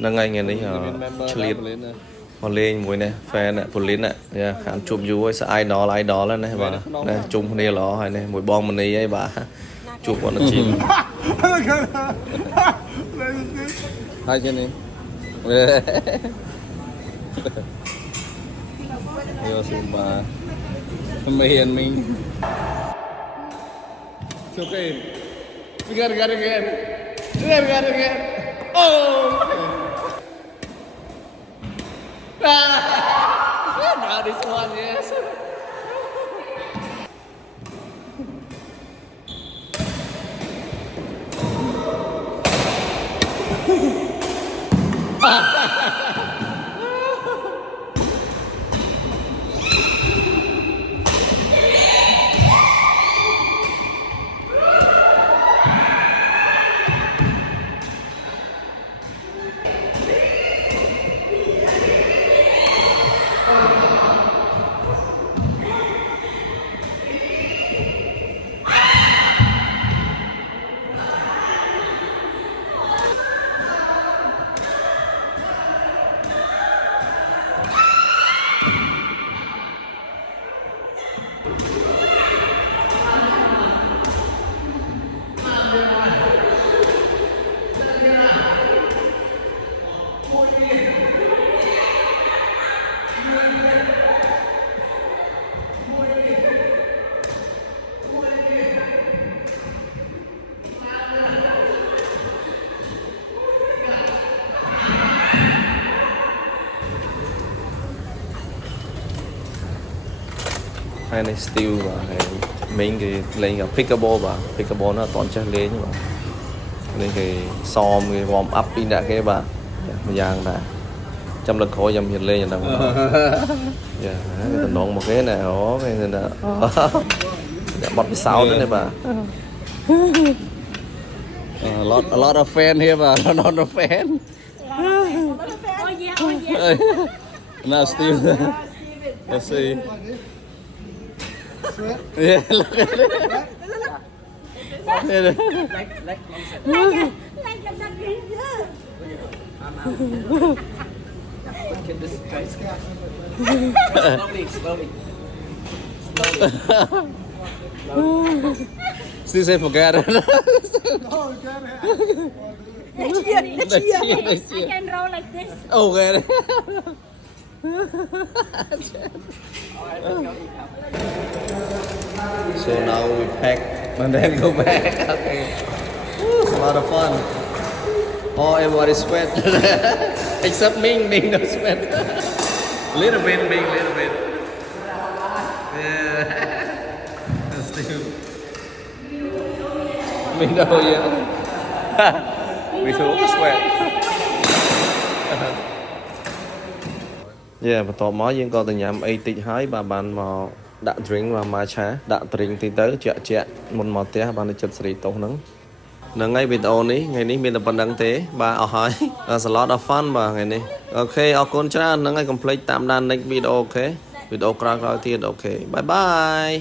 nâng anh nghe này chlit mà lên mùi này fan này phụ lín này khán chụp dù ấy ai đó lên này bà này chung này ló hay này mùi bom mình này ấy bà chụp con nó chìm hai chân đi yo sumpah pembahian mình okay we got it again oh now this one yes hai này steel và mình cái lên cái pickleball và pickleball nó toàn chơi lên nhưng mà nên cái xòm cái warm up đi đã cái bà giang đã trăm lần khỏi dầm hiện lên rồi đâu dạ tình đoạn một cái này đó cái này là bật cái sáu nữa này bà a lot of fan here but a lot of fan now still let's see yeah look at it Still say forget it. Next year. Next year. I can roll like this. Okay. so now we pack and then go back okay it's a lot of fun oh everybody sweat except Ming no sweat little bit yeah still Ming đâu vậy we through sweat yeah បន្ទាប់មកយើងក៏ទៅញ៉ាំអីតិចហើយបាទបានមកដាក់ drink មកមកឆាដាក់ drink តិចទៅជាក់មុនមកផ្ទះបានទៅចិត្តសេរីតោះហ្នឹងហើយវីដេអូនេះថ្ងៃនេះមានតែប៉ុណ្្នឹងទេបាទអស់ហើយ a lot of fun បាទថ្ងៃនេះអូខេអរគុណច្រើនហ្នឹងហើយកុំភ្លេចតាមដាន next video អូខេវីដេអូក្រោយៗទៀតអូខេ bye bye